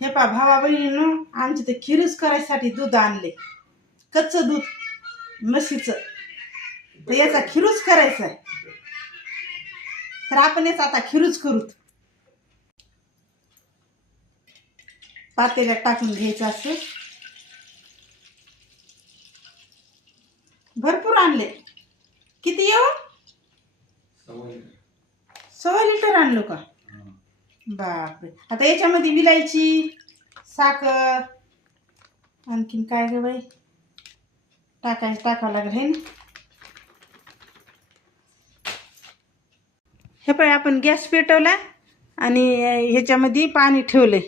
हे पा भावा बहिणींनो, आमचे ते खिरूस करायसाठी दूध आणले, कच्चं दूध म्हशीचं. तर याचा खिरूस करायचा आहे. तर आपण याचा आता खिरूस करू. पातेल्यात टाकून घ्यायचं असं. भरपूर आणले. किती येऊ? 1.25 लिटर आणलो का? बापरे. आता याच्यामध्ये विलायची, साखर, आणखीन काय ग बाई टाकावं लागेल हे ना. हे पाय आपण गॅस पेटवला आणि ह्याच्यामध्ये पाणी ठेवलंय.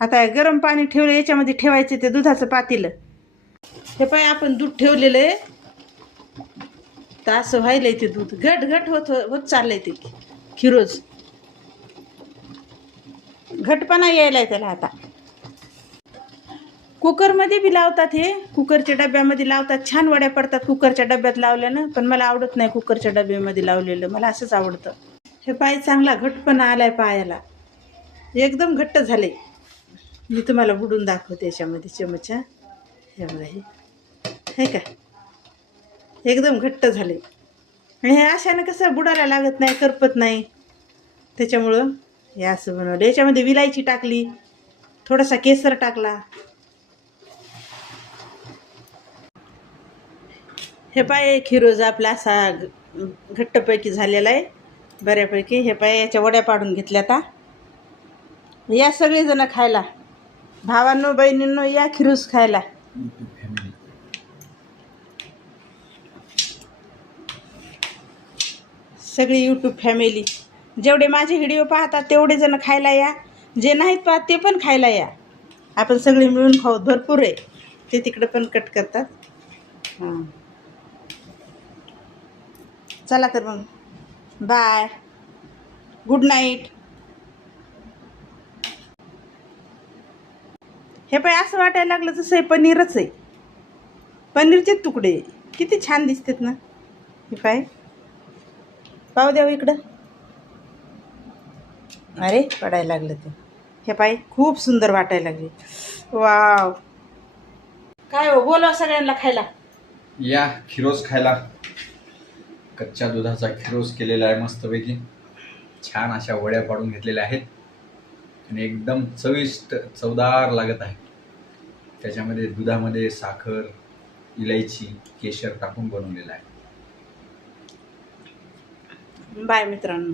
आता गरम पाणी ठेवलं, याच्यामध्ये ठेवायचं ते दुधाचं पातेलं. हे पाय आपण दूध ठेवलेलं आहे. तर असं व्हायलंय ते दूध घट होत चाललंय ते खिरोज. घटपणा यायलाय त्याला. आता कुकरमध्ये बी लावतात, हे कुकरच्या डब्यामध्ये लावतात, छान वड्या पडतात कुकरच्या डब्यात लावल्यानं. पण मला आवडत नाही कुकरच्या डब्यामध्ये लावलेलं, मला असंच आवडतं. हे पाय चांगला घटपणा आलाय पायाला, एकदम घट्ट झाले. मी तुम्हाला बुडून दाखवते याच्यामध्ये चमचा. हे बघा, हे का एकदम घट्ट झाले. आणि हे अशानं कसं बुडायला लागत नाही, करपत नाही. त्याच्यामुळं हे असं बनवलं. याच्यामध्ये विलायची टाकली, थोडासा केसर टाकला. हे पाय खिरोज आपला असा घट्टपैकी झालेला आहे बऱ्यापैकी. हे पाय याच्या वड्या पाडून घेतल्या. आता या सगळेजण खायला, भावांनो बहिणींनो, या खिरूस खायला. सगळी यूट्यूब फॅमिली, जेवढे माझे व्हिडिओ पाहतात तेवढे जण खायला या, जे नाहीत पाहत ते पण खायला या. आपण सगळे मिळून खाऊ. भरपूर आहे. ते तिकडे पण कट करतात. हां, चला तर मग, बाय, गुड नाईट. हे पाय असं वाटायला लागलं जसं हे पनीरच आहे. पनीरचे तुकडे किती छान दिसतात ना. हे पाय पाहू द्यावं इकडं. अरे पडायला लागलं ते. हे पाय खूप सुंदर वाटायला लागले. वाव. काय हो, बोलवा सगळ्यांना खायला या. खिरोस खायला. कच्च्या दुधाचा खिरोस केलेला आहे मस्तपैकी. छान अशा वड्या पाडून घेतलेल्या आहेत आणि एकदम चविष्ट चवदार लागत आहे. त्याच्यामध्ये दुधामध्ये साखर, इलायची, केशर टाकून बनवलेला आहे. बाय मित्रांनो.